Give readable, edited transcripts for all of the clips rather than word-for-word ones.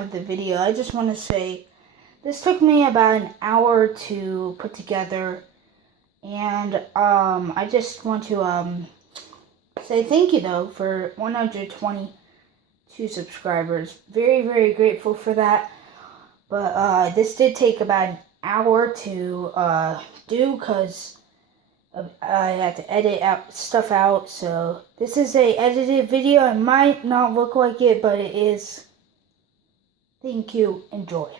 of the video, I just want to say this took me about an hour to put together, and I just want to say thank you though for 122 subscribers. Very, very grateful for that. But this did take about an hour to do because I had to edit stuff out. So this is a edited video. It might not look like it, but it is. Thank you. Enjoy.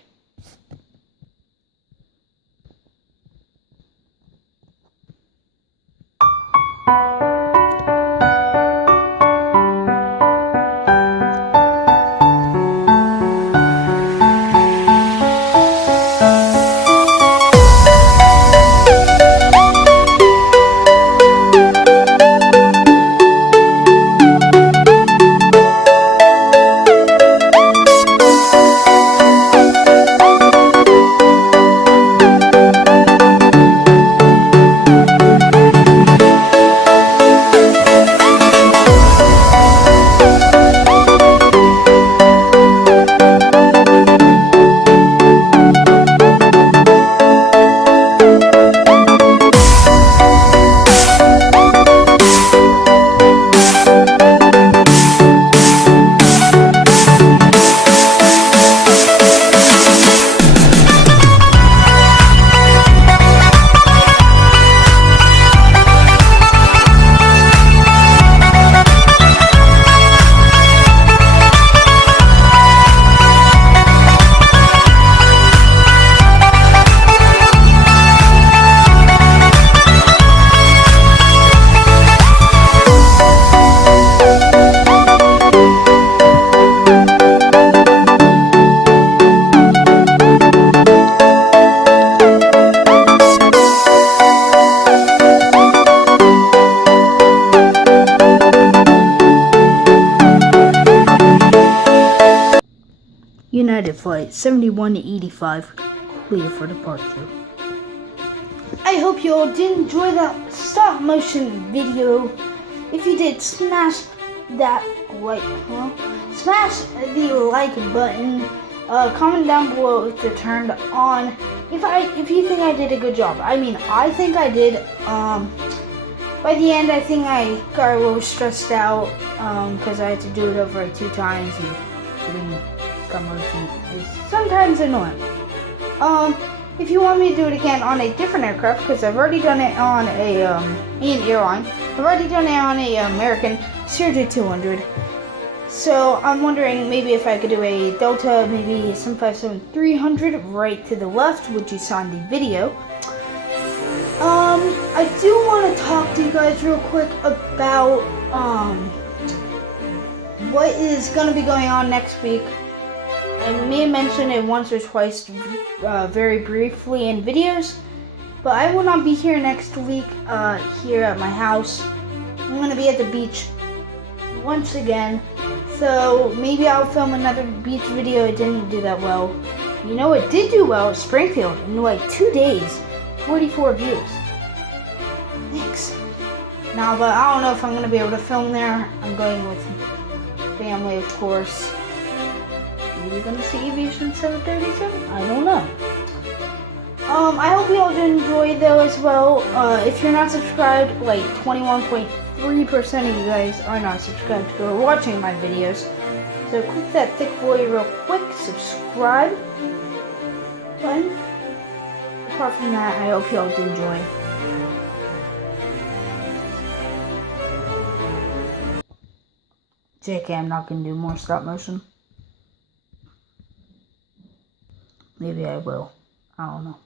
United Flight 7185, clear for departure. I hope you all did enjoy that stop motion video. If you did, smash that smash the like button. Comment down below if they're turned on. If you think I did a good job. I mean, I think I did. By the end, I think I got a little stressed out because I had to do it over 2 times and doing stop motion is sometimes annoying. If you want me to do it again on a different aircraft, because I've already done it on a an airline, I've already done it on a American CRJ200. So I'm wondering maybe if I could do a Delta, maybe 757-300 right to the left, which you saw in the video. I do want to talk to you guys real quick about what is going to be going on next week. I may have mentioned it once or twice very briefly in videos, but I will not be here next week here at my house. I'm going to be at the beach once again, so maybe I'll film another beach video. It didn't do that well. You know it did do well at Springfield in like 2 days, 44 views. Thanks. Now, but I don't know if I'm going to be able to film there. I'm going with family, of course. Maybe gonna see Aviation 737? I don't know. I hope you all did enjoy though as well. If you're not subscribed, like 21.3% of you guys are not subscribed who are watching my videos. So click that thick boy real quick, subscribe button. Apart from that, I hope you all did enjoy. JK, I'm not gonna do more stop motion. Maybe I will. I don't know.